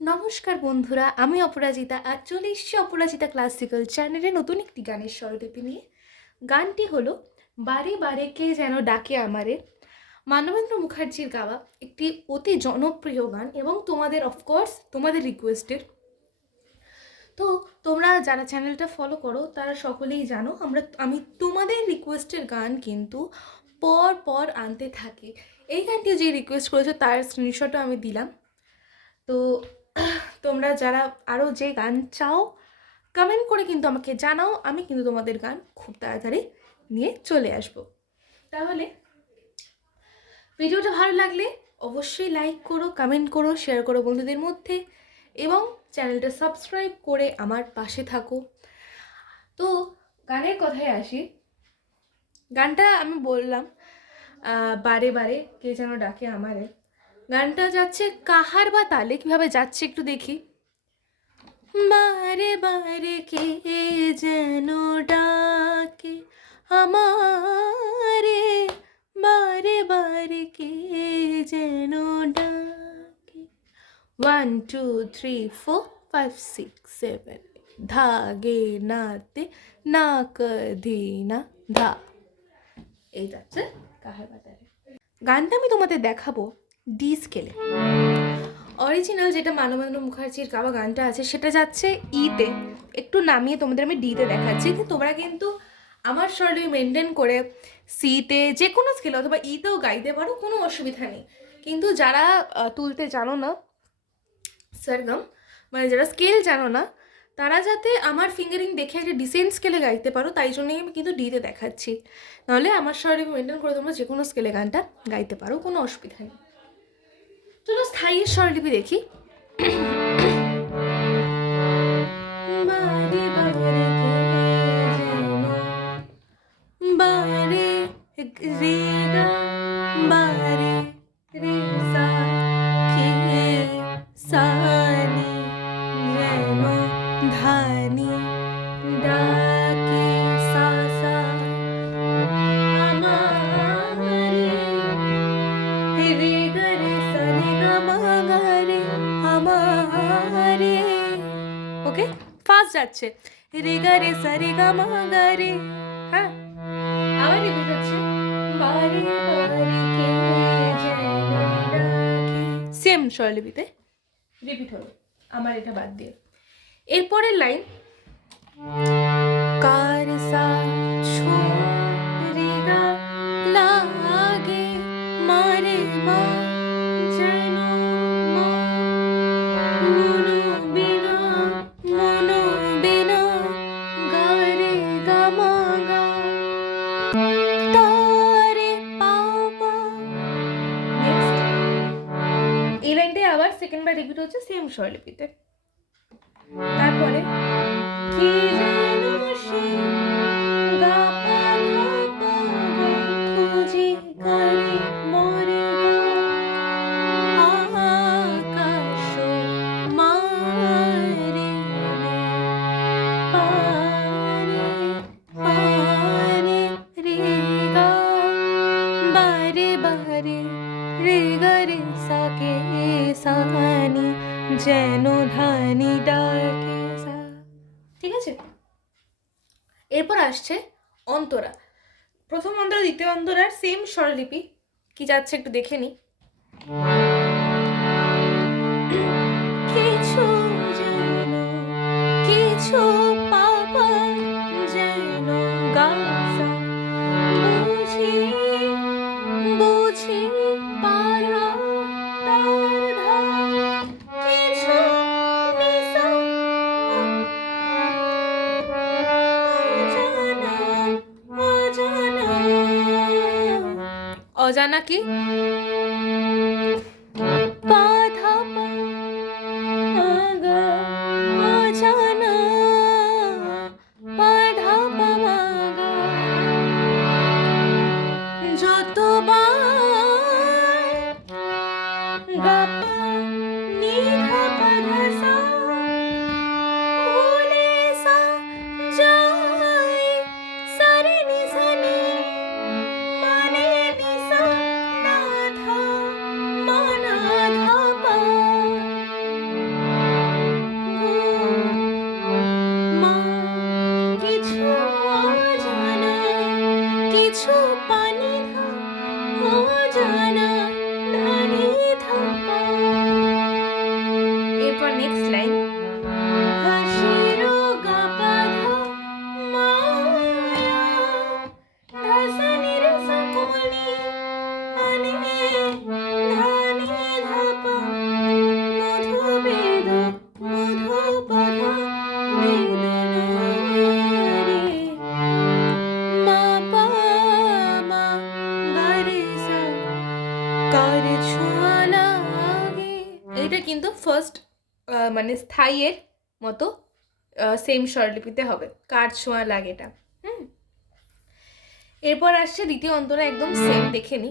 নমস্কার বন্ধুরা, আমি অপরাজিতা আর চলে এসেছি অপরাজিতা ক্লাসিক্যাল চ্যানেলে নতুন একটি গানের স্বরলিপি নিয়ে। গানটি হলো, বারে বারে কে যেন ডাকে আমারে। মানবেন্দ্র মুখার্জির গাওয়া একটি অতি জনপ্রিয় গান এবং তোমাদের অফকোর্স তোমাদের রিকোয়েস্টের তো তোমরা যারা চ্যানেলটা ফলো করো, তারা সকলেই জানো, আমরা, আমি তোমাদের রিকোয়েস্টের গান কিন্তু পর পর আনতে থাকি। এই গানটি যে রিকোয়েস্ট করেছ, তার স্ক্রিনশটও আমি দিলাম। তো তোমরা যারা আরও যে গান চাও কমেন্ট করে কিন্তু আমাকে জানাও। আমি কিন্তু তোমাদের গান খুব তাড়াতাড়ি নিয়ে চলে আসব। তাহলে ভিডিওটা ভালো লাগলে অবশ্যই লাইক করো কমেন্ট করো শেয়ার করো বন্ধুদের মধ্যে এবং চ্যানেলটা সাবস্ক্রাইব করে আমার পাশে থাকো। তো গানের কথায় আসি। গানটা আমি বললাম বারে বারে কে যেন ডাকে আমারে। গানটা যাচ্ছে কাহার বা তালে? কীভাবে যাচ্ছে একটু দেখি। বারে বারে কে যেন ডাকে আমারে। বারে বারে কে যেন ডাকে। One two three four five six seven ধাগে নাতে না কধি না ধা এই যাচ্ছে কাহার বাতারে গানটা আমি তোমাদের দেখাবো। ডি স্কেলে। অরিজিনাল যেটা মানবেন্দ্র মুখার্জির গাওয়া গানটা আছে, সেটা যাচ্ছে ইতে। একটু নামিয়ে তোমাদের আমি ডিতে দেখাচ্ছি। কিন্তু তোমরা কিন্তু আমার স্বরে মেনটেন করে সিতে যে কোনো স্কেলে অথবা ইতেও গাইতে পারো, কোনো অসুবিধা নেই। কিন্তু যারা তুলতে জানো না সরগম মানে যারা স্কেল জানো না, তারা যাতে আমার ফিঙ্গারিং দেখে একটা ডিসেন্ট স্কেলে গাইতে পারো, তাই জন্যই আমি কিন্তু ডিতে দেখাচ্ছি। নাহলে আমার স্বরে মেনটেন করে তোমরা যে কোনো স্কেলে গানটা গাইতে পারো, কোনো অসুবিধা নেই। চলো স্থায়ী স্বরলিপি দেখি। যাচ্ছে। রে গা রে সা রে গা মা গা রে। হ্যাঁ? আবার রিপিট হচ্ছে। কে সেম স্বরলিপিতে রিপিট হলো। আমার এটা বাদ দিয়ে এরপরের লাইন এই লাইনটাই আবার সেকেন্ড বার রিপিট হচ্ছে সেম স্বরলিপিতে। তারপরে কি প্রথম অন্তরা দ্বিতীয় অন্তরার সেম স্বরলিপি। কি যাচ্ছে একটু দেখে নি। কিছু কিছু অজানা অজানা কি এটা কিন্তু ফার্স্ট মানে স্থায়ীর মতো সেম স্বরলিপিতে হবে। কার ছোঁয়া লাগে এটা? হুম? এরপর আসছে দ্বিতীয় অন্তরা একদম সেম দেখে নি।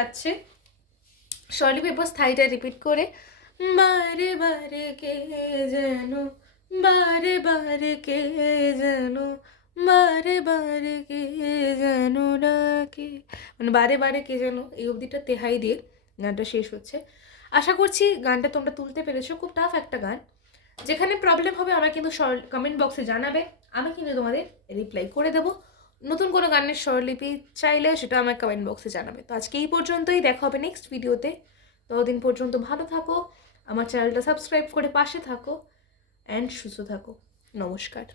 যাচ্ছে। শর্লি পেপার স্থায়ীটা রিপিট করে, বারে বারে কে যেন, বারে বারে কে যেন, বারে বারে কে যেন ডাকে। মানে বারে বারে কে যেন, এই অবধিটা তেহাই দিয়ে গানটা শেষ হচ্ছে। আশা করছি গানটা তোমরা তুলতে পেরেছ, খুব টাফ একটা গান। যেখানে প্রবলেম হবে, আমার কিন্তু কমেন্ট বক্সে জানাবে, আমি কিন্তু তোমাদের রিপ্লাই করে দেবো। নতুন কোনো গানের স্বরলিপি চাইলে সেটা আমার কমেন্ট বক্সে জানাবে। তো আজকে এই পর্যন্তই, দেখা হবে নেক্সট ভিডিওতে ততদিন পর্যন্ত ভালো থাকো, আমার চ্যানেলটা সাবস্ক্রাইব করে পাশে থাকো অ্যান্ড সুস্থ থাকো। নমস্কার।